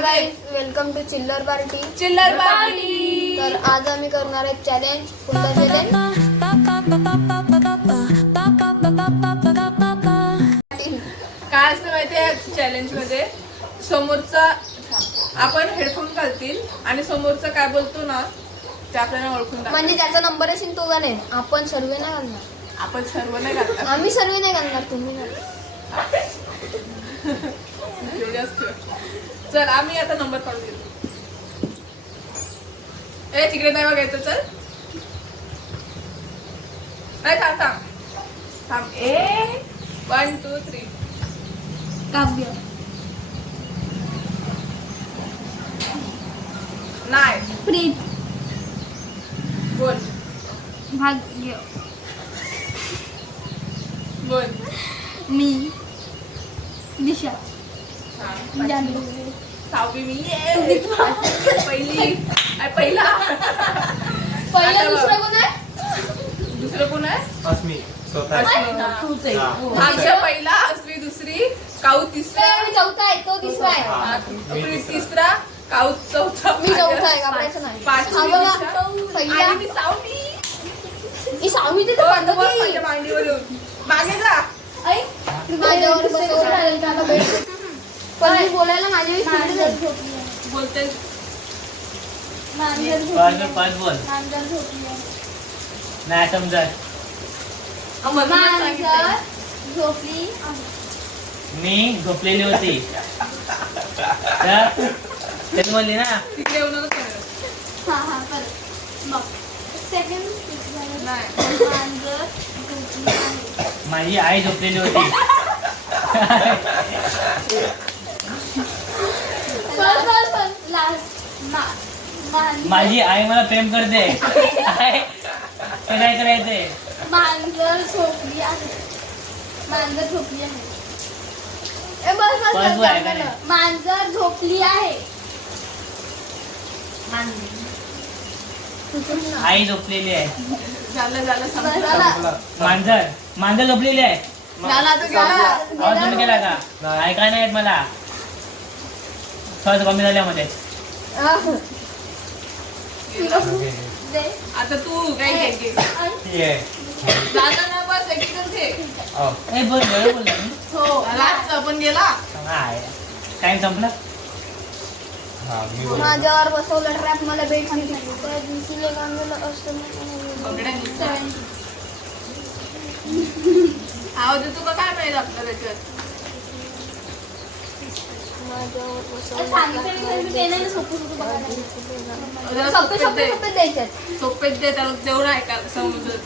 Welcome to चिल्लर party. तर आज आम्ही करणार आहे चॅलेंज. पुढचा चॅलेंज काय असतं माहितीये चॅलेंज मध्ये समोरचा आपण हेडफोन घालतील आणि समोरचा काय बोलतो ना ते आपल्याला ओळखून टाकतो. म्हणजे ज्याचा नंबर असेल तो गाणे. आपण सर्व नाही घालणार. आपण सर्व नाही घालणार. आम्ही सर्व नाही घालणार, तुम्ही घालणार. एवढी असते. चल आम्ही आता नंबर काढून घेतो. ए तिकडे नाही बघायचं. चल नाही थांब थांब थांब. 1 2 3. काव्य. नाही. प्रीत. बोल भाग्य. बोल. मी. दिशा. सहावी मी पहिली पहिला पहिला दुसरा कोण आहे? दुसरं कोण आहे? अस्मी स्वतः आमच्या पहिला, अस्मी दुसरी, काऊ तिसरा, मी चौथा आहे, तो तिसरा आहे. प्रीत तिसरा, काऊ चौथा, मी चौथा आहे, कापडायचं नाही. पाचवी हा बघा, दिशा, पहिला. आणि मी सहावी. ही सहावी ते माझ्या मांडीवर येऊन मागे जा. माझ्यावर बसवून राहिलं का आता बैठ. पण मी बोलायला माझ्या बोलते. पाच बोल नाही समजा. झोपली. मी झोपलेली होती तेच म्हणली ना. तिकडे येऊ नका करत. हा हा परत मग सेकंड नाही. माझी आई झोपलेली होती. माझी आई मला प्रेम करते. काय करायचंय? मांजर झोपली आहे. मांजर झोपली आहे. बस आहे का नाही? मांजर झोपली आहे. आई झोपलेली आहे. झालं झालं. मांजर झोपलेली आहे. झाला तो गेला. आवाज तुम्ही केला का? ऐकाय नाही येत मला. श्वास कमी झाल्यामध्ये. आता तू काय घे. झालं ना बस एकदम ते. ए बोल बरं बोलला मी. हो लास्ट पण गेला. टाइम संपला. माझ्यावर बसवलं ट्रॅप, मला भेटली. त्या दिवशी आवाज येतो का काय माहिती आपल्याला त्याच्यात. सोपेच दे त्याला तेवढं ऐकायला समजत.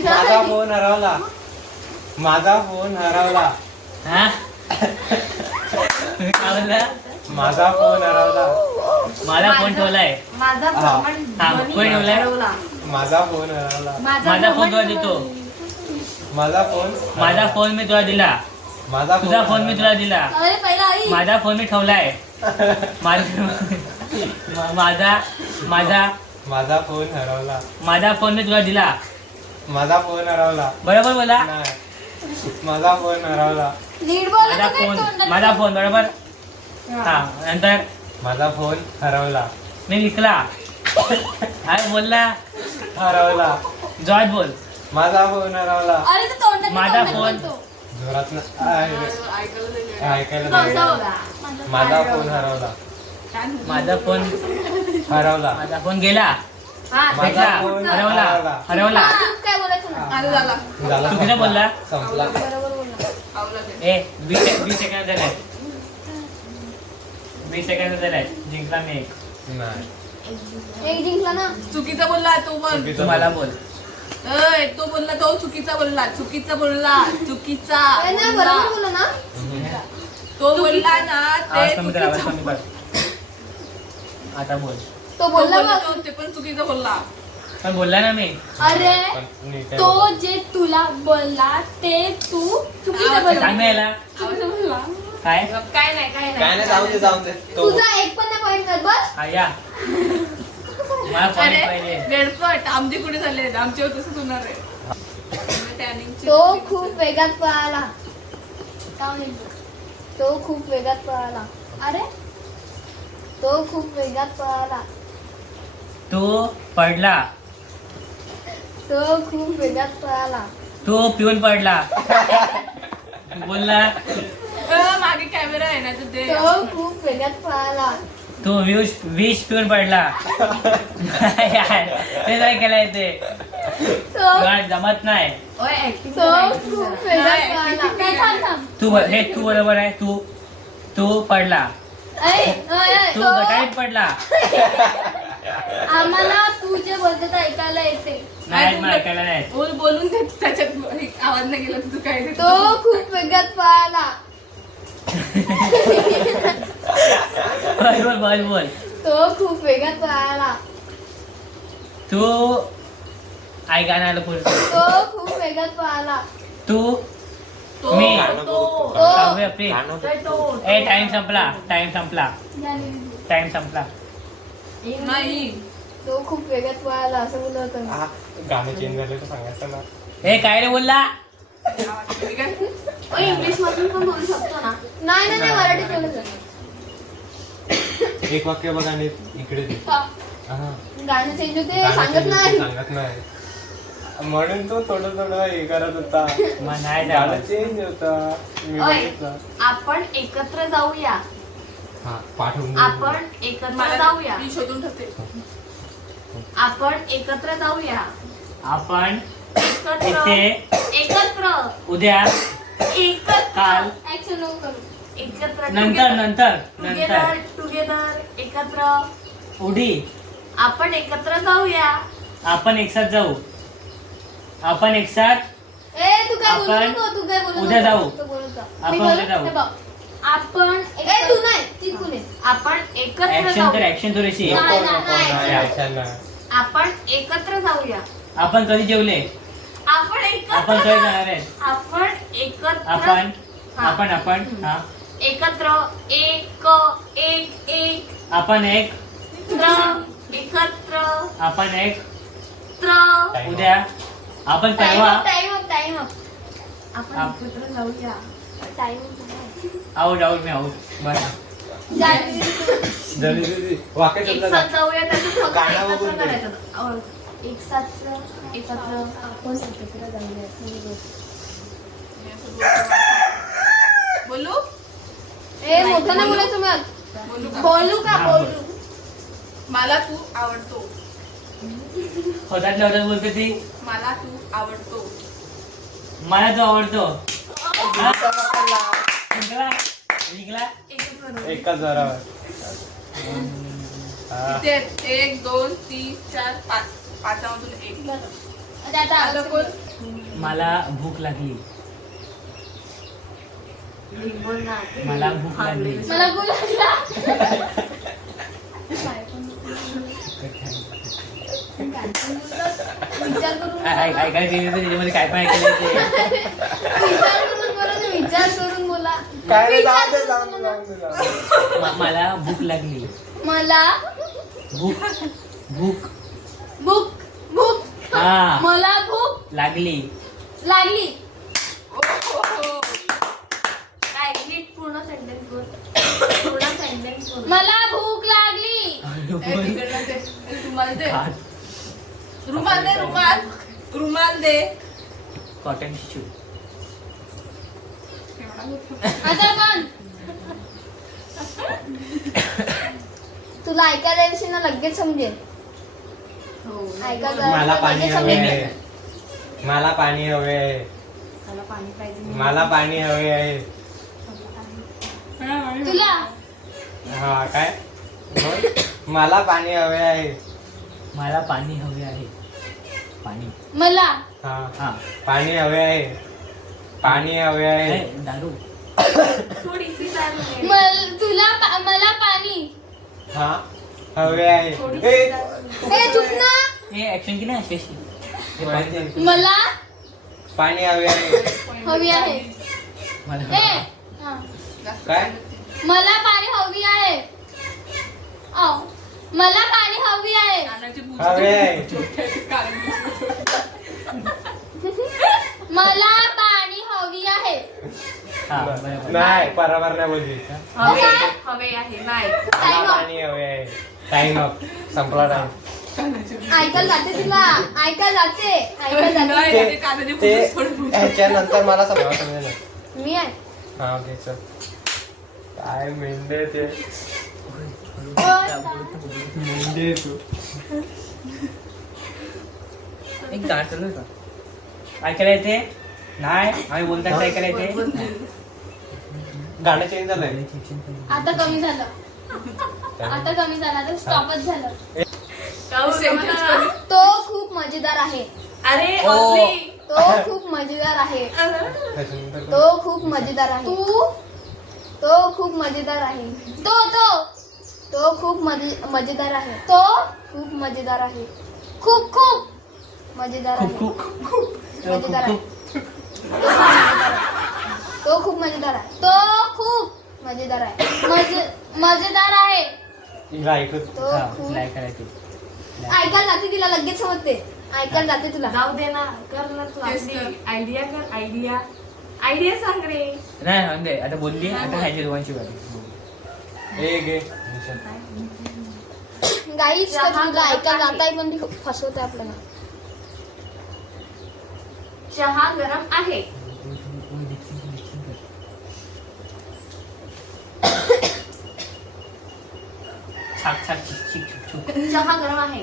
माझा फोन हरवला. हा तुम्ही काय बोलला? माझा फोन हरवला. माझा फोन ठेवलाय. हा कोणी ठेवलाय? माझा फोन हरवला. माझा फोन तुला देतो. माझा फोन मी तुला दिला. तुझा फोन मी तुला दिला. माझा फोन मी ठेवलाय. माझा फोन हरवला. माझा फोन मी तुला दिला. माझा फोन हरवला. बरोबर बोला. माझा फोन हरवला. माझा फोन बरोबर. हा नंतर माझा फोन हरवला. मी लिखला. काय बोलला? हरवला. जॉर्ज बोल. माझा फोन हरवला. माझा फोन जोरात ऐकायला ऐकायला नाही. माझा फोन हरवला. माझा फोन हरवला. माझा फोन गेला. माझा फोन हरवला. काय बोलायचं ना? आणि झाला. झाला. चुकीचं बोलला. संपला. बरोबर बोलला. आवला ते. 20 सेकंद झाले. 20 सेकंद झाले. जिंकला मी एक. नाही. एक जिंकला ना. चुकीचा बोलला तो पण. तुम्हाला बोल. तो बोलला तो चुकीचा बोलला. चुकीचा नाही, बरोबर बोलला ना. तो बोलला ना आवाज ते कमी कर, आवाज चुकीचं. कमी कर. आता बोल. तो तो बोलला बोलला बघ. तो ते पण चुकीचा बोलला. पण बोलला ना मी. अरे नीट आहे. तो जे तुला बोलला ते तू चुकीचं बोलला. सांग ना याला. काय काय नाही काय नाही, जाऊन दे. तो तुझा एक पण नाही पॉइंट कर बस. हा या. मला अरे पॉईंट पाहिजे. वेडपट आमचे कुठे झाले आमच्यावर तसंच होणार आहे. तो खूप वेगात पळाला. तो खूप वेगात पळाला. अरे तो खूप वेगात पळाला. तो पडला. तो खूप वेगात पळाला. तो पिऊन पडला. बोल ना. मागे कॅमेरा आहे ना तर ते तो खूप वेगात पळाला. तो विष पिऊन पडला. यार, ते काय केलंय ते तो गाठ जमत नाही. तो खूप वेगात पळाला. काय थांब थांब. तू बरोबर आहे. तू पडला. तू गटारीत पडला. आम्हाला तू जे बोलते ते ऐकायला येते. नाही मला ऐकायला नाही. बोलून ते त्याच्यात आवाज नाही गेला तर तू काय ते- तो खूप वेगात पळाला. बोल. तो खूप वेगात पळाला. तू ऐका ना बोल. तो खूप वेगात पळाला. तू तो- मी. तो- काव्य, प्लीज. गाणं ए टाइम संपला. नाही तो खूप वेगात पळाला असं बोलत होतं मी. हा, गाणं चेंज झालं तर सांगायचं ना. ए काय रे बोलला. मी काय इंग्लिश मधून पण बोलू शकतो ना. नाही मराठीत बोलत होतो. एक वाक्य बघ आणि इकडे दे. हा. हा. गाणं चेंज होते गाणं सांगत change नाही. सांगत नाही. म्हणून तो थोडं हे करत होता. मग नाही गाणं जावं. चेंज होता. मी ओय. बघितलं. आपण एकत्र जाऊया. हा, पाठवून दे. आपण एकत्र मला जाऊया. मी शोधून ठेवते आपण एकत्र जाऊया. आपण एकत्र इथे एकत्र उद्या एकत्र काल ऍक्शन नको करू. एकत्र नंतर टुगेदर एकत्र. उडी. आपण एकत्र जाऊया. आपण एकसाथ जाऊ. आपण एकसाथ ए तू काय बोलू आपण नको. तू काय बोलू उद्या नको. जाऊ. तू बोलू नको. आपण मी बोलू? उद्या जाऊ. हे बघ. आपण ए तू नाही ती तू नाही. आपण एकत्र ऍक्शन तर जाऊ. ऍक्शन थोडीशी. नको, नाही, नको, नाही, नाही, नाही. action नाही. आपण एकत्र जाऊया. आपण कधी जेवले. आपण आपण एकत्र कधी जाणार आहे. आपण एकत्र आपण हा. आपण हा. एकत्र एक आपण एक एकत्र आपण एक Time उद्या. आपण परवा टाइम अप. आपण एकत्र जाऊया. आऊट मी आऊट. बरं. जल्दी वाक्य एक शब्द साथ जाऊया त्याचं फक्त गाणं एकत्र बघून दे. करायचं. एक साथ एकत्र आपण एकत्र जाऊया. बोलू ए मोठं नाही बोलायचं मग. बोलू का? बोलू का हा, बोलू. मला तू आवडतो होतात बोलते ती. मला तू आवडतो मला तो आवडतो. जिंकला. एकत्र एकाच जोरावर. हा. इथे 1 2 3 4 5 पाचामधून एक आता आता कोण मला भूक लागली. बोल ना. मला भूक लागली. मला बोलायला विचार करून काय त्याच्यामध्ये काय पण ऐकलं ते. विचार करून बोला ना, विचार करून बोला. काय रे, विचार जाऊ करून दे, बोला. जाऊ दे. मला भूक लागली. मला भूक भूक भूक भूक हा मला भूक लागली. लागली. काय नीट पूर्ण सेंटेन्स बोल. पूर्ण सेंटेन्स बोल. मला भूक लागली. तिकडनं ते रुमाल दे खात. रुमाल दे रुमाल दे कॉटन टिश्यू. आता पण तुला ऐकायला येशील ना लगेच समजेल. ऐकायला मला पाणी लगेच हवे समजेल. आहे. मला पाणी हवे आहे. मला पाणी पाहिजे. मला पाणी हवे आहे. तुला हा काय बोल. मला पाणी हवे आहे. मला पाणी हवे आहे. पाणी. मला हा हा पाणी हवे आहे. पाणी हवे आहे. ए, दारू. थोडीशी दारू घे. मला पाणी. हा हवे आहे. ए, ए चुप ना. हे ऍक्शन की नाही अशी. पाणी मला पाणी हवे आहे. हवी आहे. मला ए हा. काय मला पाणी हवी आहे. औ. मला पाणी हवी आहे. कानाची हवे आहे. मला पाणी हवी आहे. हा बरं. बरोबर. नाही बरोबर नाही बोलली हवे हवे आहे नाही मला पाणी हवे आहे. टाइम अप संपला टाइम. ऐकायला जाते तिला ऐकायला जाते नाही, ते कानाची ते फुटून सोडून. ह्याच्यानंतर मला समजेल. मी आहे हा ओके चल. काय मेंढे ते मेंढे तू. एक गाणं चालू आहे का? ऐकायला येते नाही आम्ही बोलतात ऐकायला येते. गाणं चेंज झालंय. आता कमी झालं आता कमी झालं आता स्टॉपच झालं Sentence कमी. तो खूप मजेदार आहे अरे ओ. ओली. तो खूप मजेदार आहे त्याच्यानंतर तो खूप मजेदार आहे तो खूप मजेदार आहे तो खूप मजेदार आहे तो खूप मजेदार आहे खूप मजेदार आहे मजेदार आहे तो खूप मजेदार आहे तो खूप मजेदार आहे मजेदार आहे हिला ऐकत तो हा, खूप तुला ऐकायला येते. ऐकायला जाते तिला लगेच समजते ऐकायला जाते तुला जाऊ दे ना कर ना तू तेच आपली तर. आयडिया कर आयडिया सांग रे. नाही राहून दे आता बोलली आता ह्याची दोघांची बारी. ए गे गाईच तर तुला ऐकायला जाताय पण ती फसवते आपल्याला चहा गरम आहे छाक छाक छिक छिक छुक छुक. चहा गरम आहे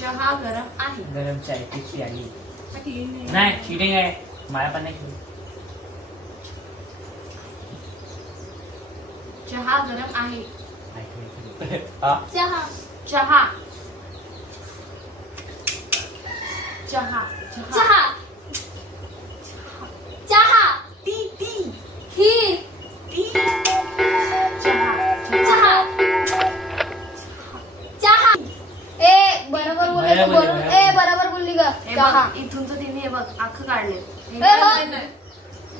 चहा गरम आहे गरम चाय पिची आली नाही चिटिंग आहे मला पण नाही cheating. चहा गरम आहे हा चहा चहा चहा चहा चहा टी टी खीर टी चहा चहा चहा ए बरोबर बोलले बरोबर बरोबर बोलली, ए बरोबर बोलली ग हे चहा बघ इथून तर तिने हे बघ आख काढले ए, हो. नाही, नाही.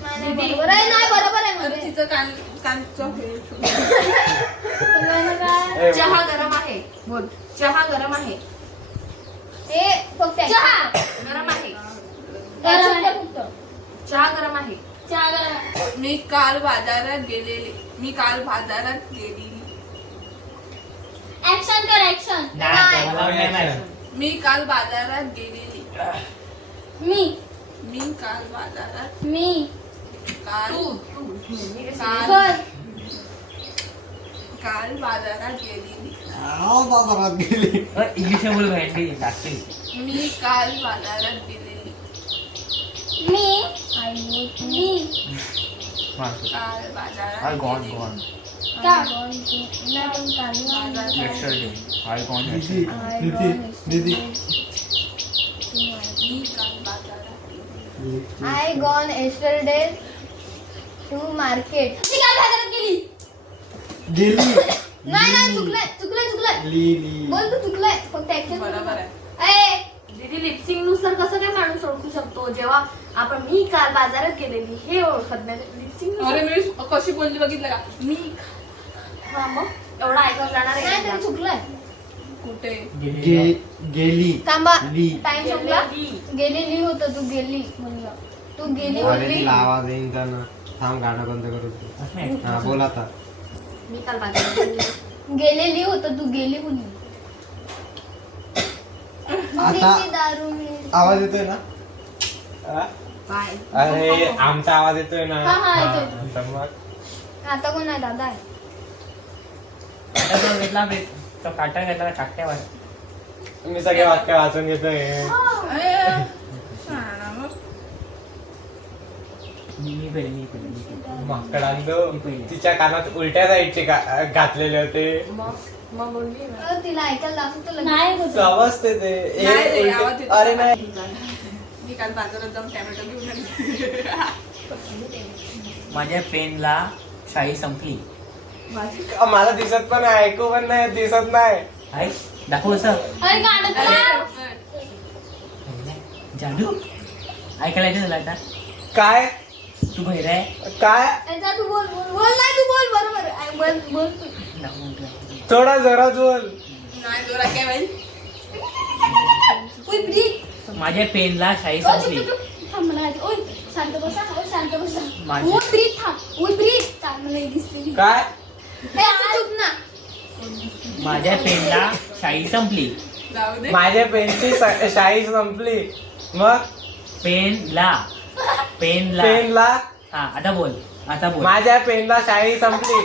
नाही, बरोबर आहे नाही बरोबर आहे तर मध्ये. तिचं कानचं हे काय? चहा गरम आहे बोल चहा गरम आहे ए फक्त चहा गरम आहे गरम आहे फक्त. चहा गरम आहे चहा गरम आहे. मी काल बाजारात गेलेली ऍक्शन कर ऍक्शन नाही मला नाही माहिती. मी काल बाजारात गेलेली मी काल बाजारात मी काल मी काल कर काल बाजारात गेलेली बाजारात गेली. इंग्लिश में बोल हिंदी लागते. मी काल बाजारात गेलेली मी काल बाजारात गॉन गेलेली. गॉन का yesterday I gone दीदी yesterday. दीदी मी काल बाजारात गेलेली. I gone yesterday to market मी काल बाजारात गेली गेली नाही चुकलंय लिली. बोल तू चुकलंय फक्त ऍक्शन बरोबर आहे. ए दीदी लिपसिंग नुसार कसं काय माणूस ओळखू शकतो जेव्हा आपण मी काल बाजारात गेलेली हे ओळखत नाही लिपसिंग अरे मी कशी बोलली बघितलं का मी हा मग एवढा ऐकत जाणार नाही आहे तरी चुकलंय कुठे गेली थांबा ली. टाइम संपला गेलेली होतं तू गेली म्हणलं तू गेली अरे बोलली तिला आवाज येईन का ना. थांब गाणं बंद करू दे. असं नाही. हा बोल आता. मी काल बाजारात गेलेली गेलेली होतं तू गेली बोलली आता थोडीशी दारू मिळेल. आवाज येतोय ना हा? बाय अरे आमचा आवाज येतोय ना हा, येतोय. हा, तर मग आता कोण आहे दादा आहे आता तो घेतला बे. तो काटा घेतला काट्यावर. मी सगळे वाक्य वाचून घेतोय. शाळा मग. मी पहिले. माकडांदो तिच्या कानात उलट्या साईडचे घातलेले होते. मग बोलली ना तिला ऐकायला दाखवतो नाही समजते ते नाही रे, उलटे- आवाज येतो. अरे नाही मी काल बाजारात जाऊन टॅमॅटो घेऊन आली. माझ्या पेनला शाई संपली. मला दिसत पण नाही, ऐकू पण नाही दिसत नाही. आहे दाखव असं. अरे गाणं तर लाव. जादू ऐकायला येते तुला आता. काय तू बहिर आहे. काय याचा तू बोल नाही तू बोल बरोबर आहे. बोल दाखव तुला. थोडा जोरात बोल. नाही जोरात काय बाई. ओय ब्रीथ माझ्या पेनला शाई ओय संपली. थांब मला आधी. ओय शांत बसा शांत बसा माझे- ऊन ब्रीथ थांब ऊन ब्रीथ चांगलं दिसते काय चुप ना माझ्या पेनला शाई संपली. जाऊ दे. माझ्या पेनची शाई संपली. मग पेनला पेनला पेनला हा आता बोल आता बोल. माझ्या पेनला शाई संपली.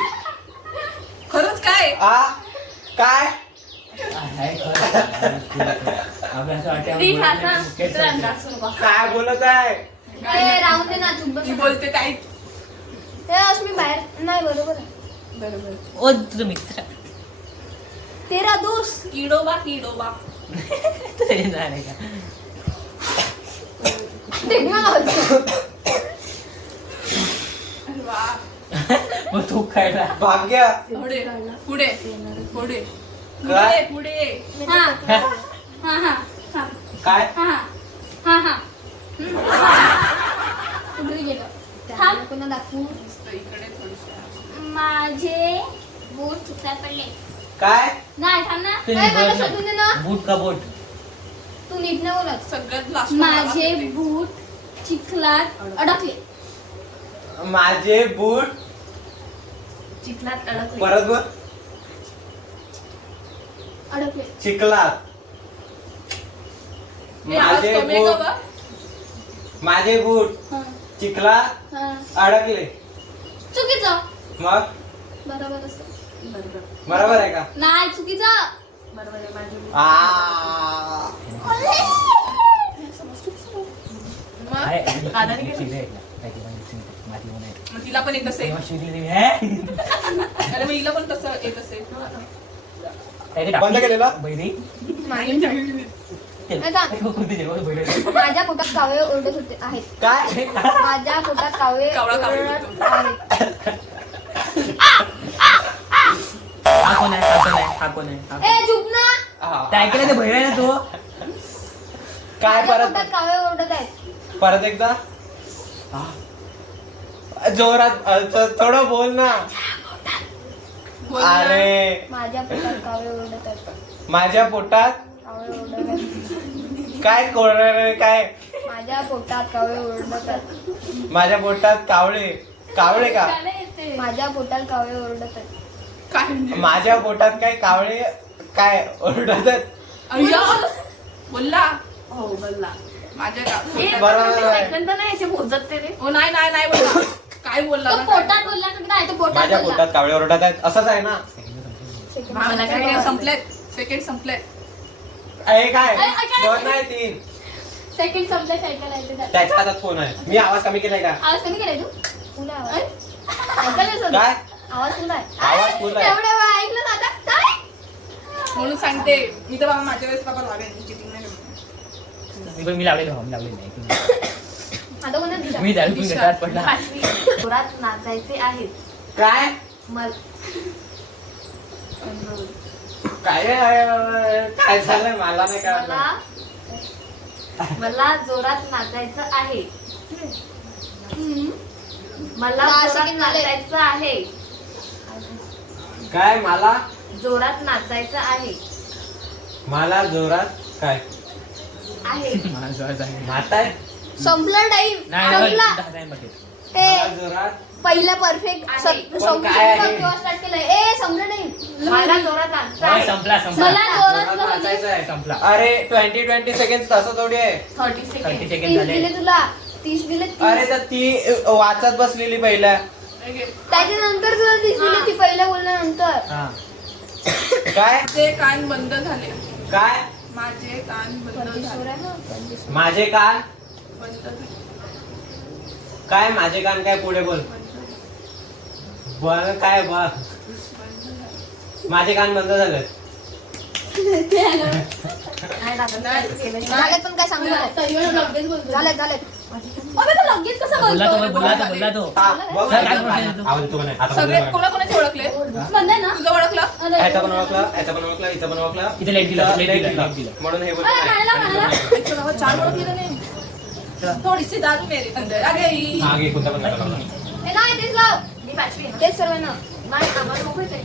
खरंच काय आ काय आहे खरं. आपलं असं वाटतं प्लीज आपण आता बोलतो मुकेश मित्रांना संपले. दाखवू नका. काय बोलत आहे ए राहून दे ना चुप बस मी बोलते काय हे असं मी बाहेर नाही बरोबर आहे बरोबर ओ तुझं मित्र तेरा दोस्त किडोबा किडोबा तुझे नाही का टेक्नॉलॉजी अरे वा मग तू खायला भाग्य पुढे पुढे पुढे काय? पुढे हा हा हा हा काय हा हा हा कुठे गेलं थांब. पुन्हा दाखवू इकडे थोडीशी माझे बूट चिखलात पडले. काय नाही थांब ना. तू ए, नीट मला बोल शोधून दे ना. ना. बूट का बोट तू नीट नाही बोलत सगळ्यात लास्ट माझे बूट चिखलात अडकले. माझे बूट चिखलात अडकले. परत बोल अडकले चिखलात आवाज माझे कमी आहे का बूट बा? माझे बूट हा चिखलात हा अडकले. चुकीचं मग बरोबर असं बरोबर आहे का नाही चुकीचं बरोबर आहे माझे बूट. आ मग आहे. दादाने केलं? शिकले आहेत ना. काही ठिकाणी शिकले. माती पण आहे. मग तिला पण येत असेल तेव्हा शिकले ते. हे? अरे मग हिला पण तसं येत असेल काय ते बंद टाकली? केलेला? बैरी? ते- नाही का? कोणती ते? बैरी. माझ्या पोटात कावळे ओरडत होते आहेत काय माझ्या पोटात कावळे कावळा कावळी ओरडत आहेत हा कोण आहे? हा कोण आहे? हा कोण आहे? हा कोण आहे? ए चुप ना हा. ते ऐकलं ते बैर आहे ना तू काय माझ्या परत पोटात कावळे ओरडत आहेत परत एकदा जोरात थोडं बोल ना. बोल ना. अरे माझ्या पोटात कावळे ओरडत आहेत माझ्या पोटात कावळे ओरडत आहेत काय कोरडे काय माझ्या पोटात कावळे ओरडत आहेत माझ्या पोटात कावळे कावळे का त्याला येते. माझ्या पोटात कावळे ओरडत आहेत काय माझ्या पोटात काय कावळे काय ओरडत आहेत? अय्या बोलला हो बोलला. माझ्या का हे बरोबर आहे. सेकंद नाही याचे मोजत ते रे. हो नाही नाही नाही बोलला काय बोलला तो ना पोटात बोलला तर नाही तो पोटात माझ्या बोलला पोटात कावळे ओरडत आहेत असंच आहे ना. सेकंड. मला काय सेकंड संपले सेकंड संपले हे काय अरे, ऐका ना. 2 नाही 3 सेकंड संपलं सायकल आहे ते. त्याच्या हातात फोन आहे. मी आवाज कमी केलाय का आवाज कमी केलाय तू पुन्हा आवाज ऐकायला सर काय आवाज पुन्हा आहे. आवाज full आहे. एवढं वेळ ऐकलं ना आता काय म्हणून सांगते मी तर बाबा माझ्या वेळेस बाबा लावेन चिटिंग नाही करणार. मी लावले मी लावले नाही आता कोणा दिशा मी जाऊन दिशा. गटारात पडला पाचवी जोरात नाचायचे आहेत. काय काय काय झालंय मला नाही मला कळलं. मला जोरात नाचायचं आहे. मला मला जोरात second झालंय. नाचायचं आहे. काय मला जोरात नाचायचं आहे. मला जोरात काय आहे. माझं आहे. माताय संपला टाइम नाही संपला दहा time बघेल. मला ए जोरात पहिला परफेक्ट आहे. पण काय आहे? केव्हा स्टार्ट केलंय ए संपलं नाही मला जोरात नाचायचं होय, आहे. संपला संपला मला जोरात जोरात बोलली. नाचायचं आहे. संपला अरे 20 सेकंड तसं थोडी आहे. 30 30 सेकंड. सेकंड 30 झाले दिले तुला 30 दिले 30. अरे तर ती वाचत बसलेली पहिल्या त्याच्यानंतर तुला 30 दिले ती पहिल्या बोलल्यानंतर हा काय माझे कान बंद झाले काय माझे कान बंद परदेशवर झाले आहे ना, परदेशवर. माझे कान बंद झाले काय माझे कान काय पुढे बोल बघ काय बघ माझे कान बंद झाले. नाही लागत. नाही. झालेत पण काय सांगू नको. झालेत अबे तो लगेच कसं बोलला तो बोलतो बोलला तो हा, बघ काय आता बोलतोय तू? आवाज येतो का नाही? आता सगळे बोलतोय का कोणाकोणाचे ओळखले म्हणताय ना तुझं ओळखलं नाही? याचा पण ओळखला याचा पण ओळखला हिचा पण ओळखला इथे light दिलं, हिचा light light दिलं, दिलं. light दिलं. म्हणून हे अरे, खायला, खायला. आईच्या गावात 4 ओळखली तर नाही थोडीशी दारू मेरी अंदर आ गई मागे कोणता पण नका लावू. ए, नाही तेच लाव मी पाचवी आहे ना. तेच सर्व ना नाही आम्हाला मोकळीच आहे.